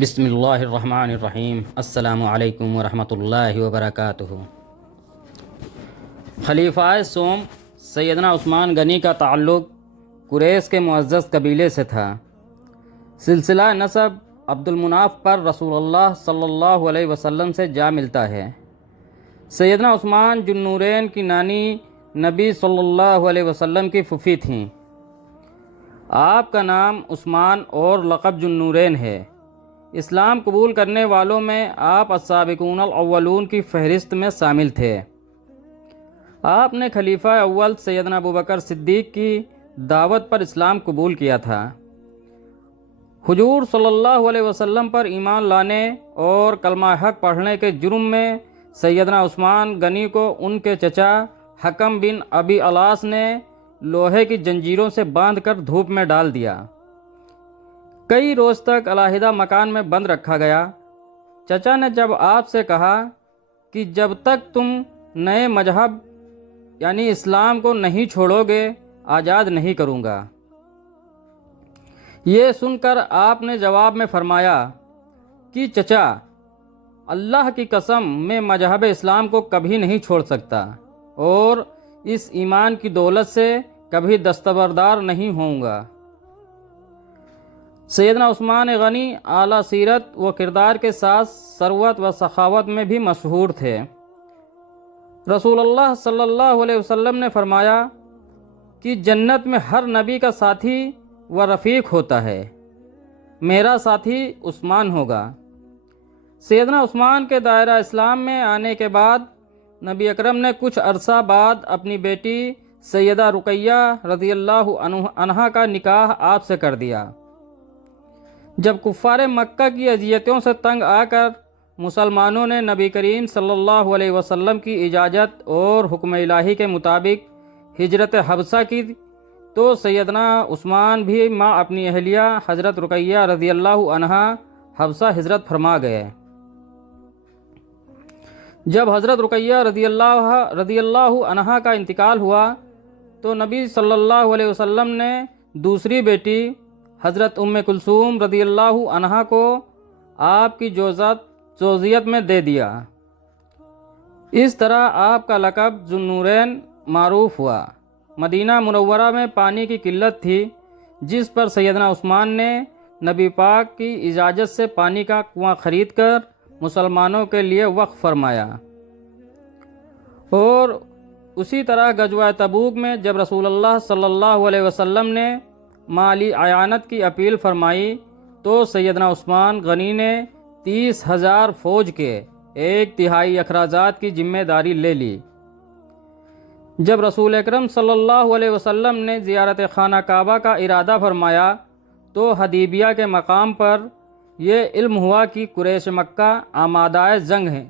بسم اللہ الرحمن الرحیم۔ السلام علیکم ورحمۃ اللہ وبرکاتہ۔ خلیفہ سوم سیدنا عثمان غنی کا تعلق قریش کے معزز قبیلے سے تھا۔ سلسلہ نسب عبد المناف پر رسول اللہ صلی اللہ علیہ وسلم سے جا ملتا ہے۔ سیدنا عثمان ذو النورین کی نانی نبی صلی اللہ علیہ وسلم کی پھوپھی تھیں۔ آپ کا نام عثمان اور لقب ذو النورین ہے۔ اسلام قبول کرنے والوں میں آپ السابقون الاولون کی فہرست میں شامل تھے۔ آپ نے خلیفہ اول سیدنا ابوبکر صدیق کی دعوت پر اسلام قبول کیا تھا۔ حضور صلی اللہ علیہ وسلم پر ایمان لانے اور کلمہ حق پڑھنے کے جرم میں سیدنا عثمان غنی کو ان کے چچا حکم بن ابی الاس نے لوہے کی زنجیروں سے باندھ کر دھوپ میں ڈال دیا۔ کئی روز تک علیحدہ مکان میں بند رکھا گیا۔ چچا نے جب آپ سے کہا کہ جب تک تم نئے مذہب یعنی اسلام کو نہیں چھوڑو گے آزاد نہیں کروں گا۔ یہ سن کر آپ نے جواب میں فرمایا کہ چچا، اللہ کی قسم میں مذہب اسلام کو کبھی نہیں چھوڑ سکتا اور اس ایمان کی دولت سے کبھی دستبردار نہیں ہوں گا۔ سیدنا عثمان غنی اعلیٰ سیرت و کردار کے ساتھ ثروت و سخاوت میں بھی مشہور تھے۔ رسول اللہ صلی اللہ علیہ وسلم نے فرمایا کہ جنت میں ہر نبی کا ساتھی و رفیق ہوتا ہے، میرا ساتھی عثمان ہوگا۔ سیدنا عثمان کے دائرہ اسلام میں آنے کے بعد نبی اکرم نے کچھ عرصہ بعد اپنی بیٹی سیدہ رقیہ رضی اللہ عنہا کا نکاح آپ سے کر دیا۔ جب کفار مکہ کی اذیتوں سے تنگ آ کر مسلمانوں نے نبی کریم صلی اللہ علیہ وسلم کی اجازت اور حکم الہی کے مطابق ہجرت حبشہ کی تو سیدنا عثمان بھی ماں اپنی اہلیہ حضرت رقیہ رضی اللہ عنہا حبشہ ہجرت فرما گئے۔ جب حضرت رقیہ رضی اللہ عنہا کا انتقال ہوا تو نبی صلی اللہ علیہ وسلم نے دوسری بیٹی حضرت ام کلثوم رضی اللہ عنہا کو آپ کی زوجیت میں دے دیا۔ اس طرح آپ کا لقب ذو النورین معروف ہوا۔ مدینہ منورہ میں پانی کی قلت تھی، جس پر سیدنا عثمان نے نبی پاک کی اجازت سے پانی کا کنواں خرید کر مسلمانوں کے لیے وقف فرمایا۔ اور اسی طرح غزوہ تبوک میں جب رسول اللہ صلی اللہ علیہ وسلم نے مالی اعانت کی اپیل فرمائی تو سیدنا عثمان غنی نے 30,000 فوج کے 1/3 اخراجات کی ذمہ داری لے لی۔ جب رسول اکرم صلی اللہ علیہ وسلم نے زیارت خانہ کعبہ کا ارادہ فرمایا تو حدیبیہ کے مقام پر یہ علم ہوا کہ قریش مکہ آمادہ جنگ ہیں۔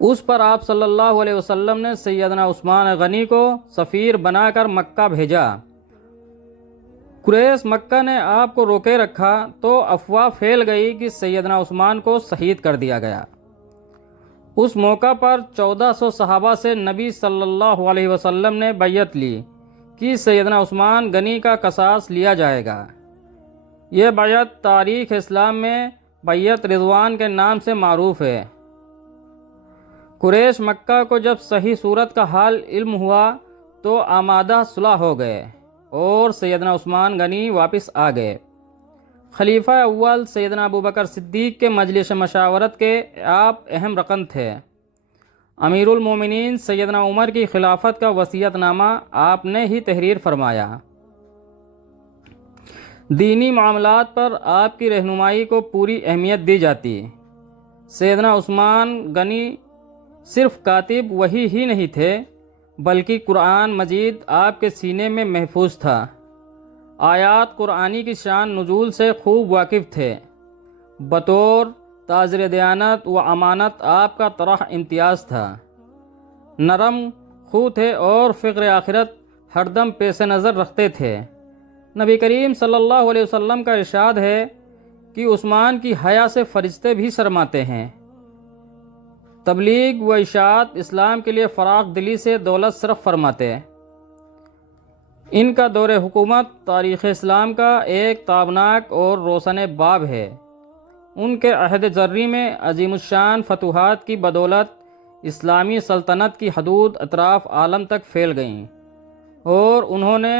اس پر آپ صلی اللہ علیہ وسلم نے سیدنا عثمان غنی کو سفیر بنا کر مکہ بھیجا۔ قریش مکہ نے آپ کو روکے رکھا تو افواہ پھیل گئی کہ سیدنا عثمان کو شہید کر دیا گیا۔ اس موقع پر 1400 صحابہ سے نبی صلی اللہ علیہ وسلم نے بیعت لی کہ سیدنا عثمان غنی کا قصاص لیا جائے گا۔ یہ بیعت تاریخ اسلام میں بیعت رضوان کے نام سے معروف ہے۔ قریش مکہ کو جب صحیح صورت کا حال علم ہوا تو آمادہ صلح ہو گئے اور سیدنا عثمان غنی واپس آ گئے۔ خلیفہ اول سیدنا ابوبکر صدیق کے مجلس مشاورت کے آپ اہم رکن تھے۔ امیر المومنین سیدنا عمر کی خلافت کا وصیت نامہ آپ نے ہی تحریر فرمایا۔ دینی معاملات پر آپ کی رہنمائی کو پوری اہمیت دی جاتی۔ سیدنا عثمان غنی صرف کاتب وحی ہی نہیں تھے بلکہ قرآن مجید آپ کے سینے میں محفوظ تھا۔ آیات قرآنی کی شان نزول سے خوب واقف تھے۔ بطور تاجر دیانت و امانت آپ کا طرح امتیاز تھا۔ نرم خو تھے اور فکر آخرت ہر دم پیش نظر رکھتے تھے۔ نبی کریم صلی اللہ علیہ وسلم کا ارشاد ہے کہ عثمان کی حیا سے فرشتے بھی شرماتے ہیں۔ تبلیغ و اشاعت اسلام کے لیے فراخ دلی سے دولت صرف فرماتے۔ ان کا دور حکومت تاریخ اسلام کا ایک تابناک اور روشن باب ہے۔ ان کے عہد زرعی میں عظیم الشان فتوحات کی بدولت اسلامی سلطنت کی حدود اطراف عالم تک پھیل گئیں، اور انہوں نے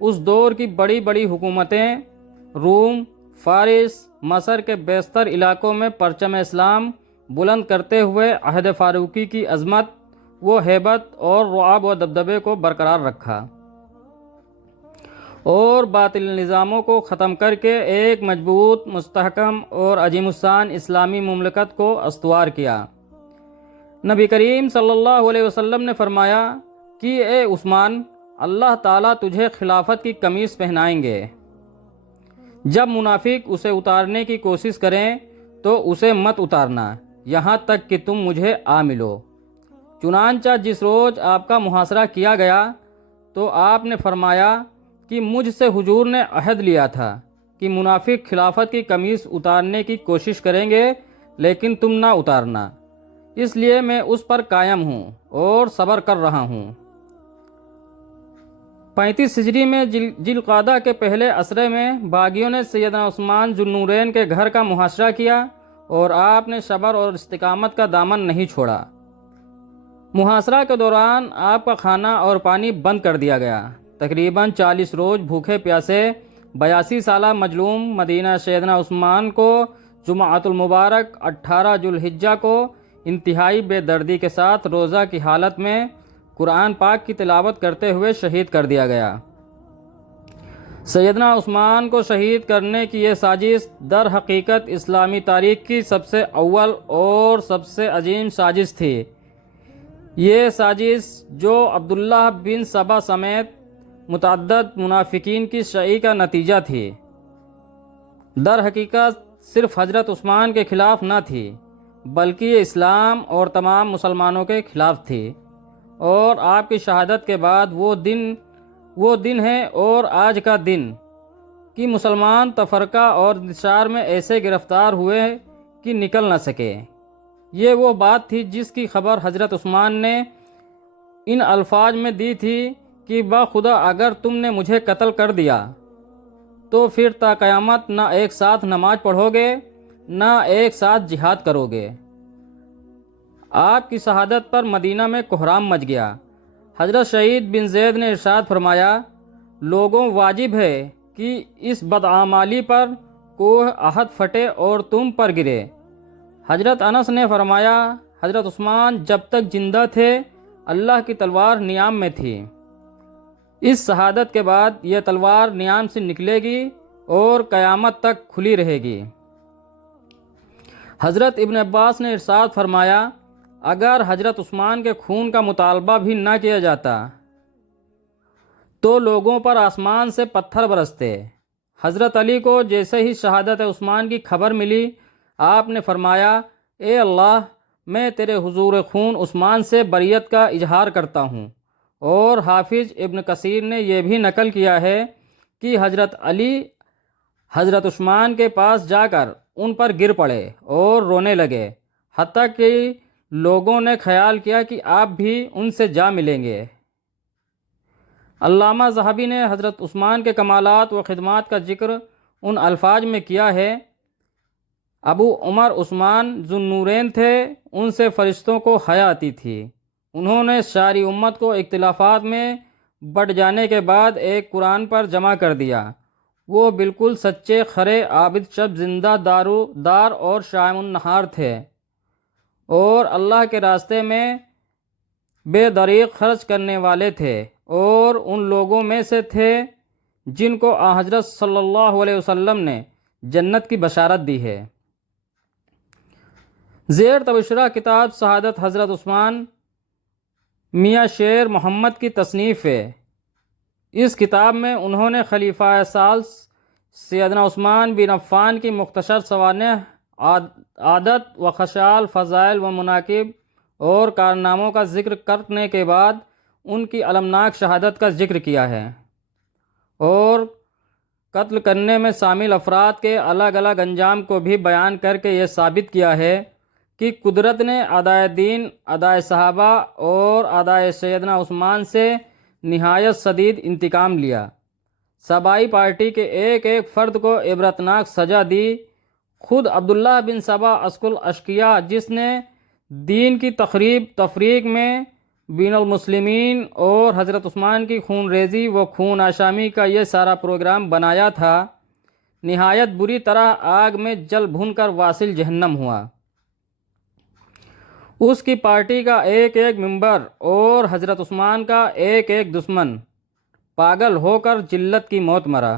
اس دور کی بڑی بڑی حکومتیں روم، فارس، مصر کے بیشتر علاقوں میں پرچم اسلام بلند کرتے ہوئے عہد فاروقی کی عظمت و ہیبت اور رعب و دبدبے کو برقرار رکھا، اور باطل نظاموں کو ختم کر کے ایک مضبوط، مستحکم اور عظیم الشان اسلامی مملکت کو استوار کیا۔ نبی کریم صلی اللہ علیہ وسلم نے فرمایا کہ اے عثمان، اللہ تعالیٰ تجھے خلافت کی قمیص پہنائیں گے۔ جب منافق اسے اتارنے کی کوشش کریں تو اسے مت اتارنا یہاں تک کہ تم مجھے آ ملو۔ چنانچہ جس روز آپ کا محاصرہ کیا گیا تو آپ نے فرمایا کہ مجھ سے حضور نے عہد لیا تھا کہ منافق خلافت کی قمیص اتارنے کی کوشش کریں گے لیکن تم نہ اتارنا، اس لیے میں اس پر قائم ہوں اور صبر کر رہا ہوں۔ 35 ہجری میں ذوالقعدہ کے پہلے عشرے میں باغیوں نے سیدنا عثمان ذو النورین کے گھر کا محاصرہ کیا اور آپ نے صبر اور استقامت کا دامن نہیں چھوڑا۔ محاصرہ کے دوران آپ کا کھانا اور پانی بند کر دیا گیا۔ تقریباً 40 روز بھوکے پیاسے 82 سالہ مظلوم مدینہ سیدنا عثمان کو جمعۃ المبارک 18 ذوالحجہ کو انتہائی بے دردی کے ساتھ روزہ کی حالت میں قرآن پاک کی تلاوت کرتے ہوئے شہید کر دیا گیا۔ سیدنا عثمان کو شہید کرنے کی یہ سازش در حقیقت اسلامی تاریخ کی سب سے اول اور سب سے عظیم سازش تھی۔ یہ سازش جو عبداللہ بن سبا سمیت متعدد منافقین کی سعی کا نتیجہ تھی، در حقیقت صرف حضرت عثمان کے خلاف نہ تھی بلکہ یہ اسلام اور تمام مسلمانوں کے خلاف تھی، اور آپ کی شہادت کے بعد وہ دن ہے اور آج کا دن کہ مسلمان تفرقہ اور انتشار میں ایسے گرفتار ہوئے کہ نکل نہ سکے۔ یہ وہ بات تھی جس کی خبر حضرت عثمان نے ان الفاظ میں دی تھی کہ بخدا اگر تم نے مجھے قتل کر دیا تو پھر تا قیامت نہ ایک ساتھ نماز پڑھو گے نہ ایک ساتھ جہاد کرو گے۔ آپ کی شہادت پر مدینہ میں کوہرام مچ گیا۔ حضرت سعید بن زید نے ارشاد فرمایا، لوگوں واجب ہے کہ اس بدعمالی پر کوہ احد پھٹے اور تم پر گرے۔ حضرت انس نے فرمایا، حضرت عثمان جب تک زندہ تھے اللہ کی تلوار نیام میں تھی، اس شہادت کے بعد یہ تلوار نیام سے نکلے گی اور قیامت تک کھلی رہے گی۔ حضرت ابن عباس نے ارشاد فرمایا، اگر حضرت عثمان کے خون کا مطالبہ بھی نہ کیا جاتا تو لوگوں پر آسمان سے پتھر برستے۔ حضرت علی کو جیسے ہی شہادت عثمان کی خبر ملی، آپ نے فرمایا، اے اللہ، میں تیرے حضور خون عثمان سے بریت کا اظہار کرتا ہوں۔ اور حافظ ابن کثیر نے یہ بھی نقل کیا ہے کہ حضرت علی حضرت عثمان کے پاس جا کر ان پر گر پڑے اور رونے لگے، حتیٰ کہ لوگوں نے خیال کیا کہ آپ بھی ان سے جا ملیں گے۔ علامہ ذہبی نے حضرت عثمان کے کمالات و خدمات کا ذکر ان الفاظ میں کیا ہے، ابو عمر عثمان ذو النورین تھے، ان سے فرشتوں کو حیا آتی تھی۔ انہوں نے ساری امت کو اختلافات میں بٹ جانے کے بعد ایک قرآن پر جمع کر دیا۔ وہ بالکل سچے، کھرے، عابد، شب زندہ دار اور شائم النہار تھے، اور اللہ کے راستے میں بے دریغ خرچ کرنے والے تھے، اور ان لوگوں میں سے تھے جن کو حضرت صلی اللہ علیہ وسلم نے جنت کی بشارت دی ہے۔ زیر تبصرہ کتاب شہادت حضرت عثمان میاں شیر محمد کی تصنیف ہے۔ اس کتاب میں انہوں نے خلیفہ ثالث سیدنا عثمان بن عفان کی مختصر سوانح عادت و خصال، فضائل و مناقب اور کارناموں کا ذکر کرنے کے بعد ان کی المناک شہادت کا ذکر کیا ہے، اور قتل کرنے میں شامل افراد کے الگ الگ انجام کو بھی بیان کر کے یہ ثابت کیا ہے کہ قدرت نے ادائے دین، ادائے صحابہ اور ادائے سیدنا عثمان سے نہایت شدید انتقام لیا۔ صبائی پارٹی کے ایک ایک فرد کو عبرتناک سزا دی۔ خود عبداللہ بن سبا اسکل اشقیاء، جس نے دین کی تفریق میں بین المسلمین اور حضرت عثمان کی خون ریزی و خون آشامی کا یہ سارا پروگرام بنایا تھا، نہایت بری طرح آگ میں جل بھن کر واصل جہنم ہوا۔ اس کی پارٹی کا ایک ایک ممبر اور حضرت عثمان کا ایک ایک دشمن پاگل ہو کر جلت کی موت مرا۔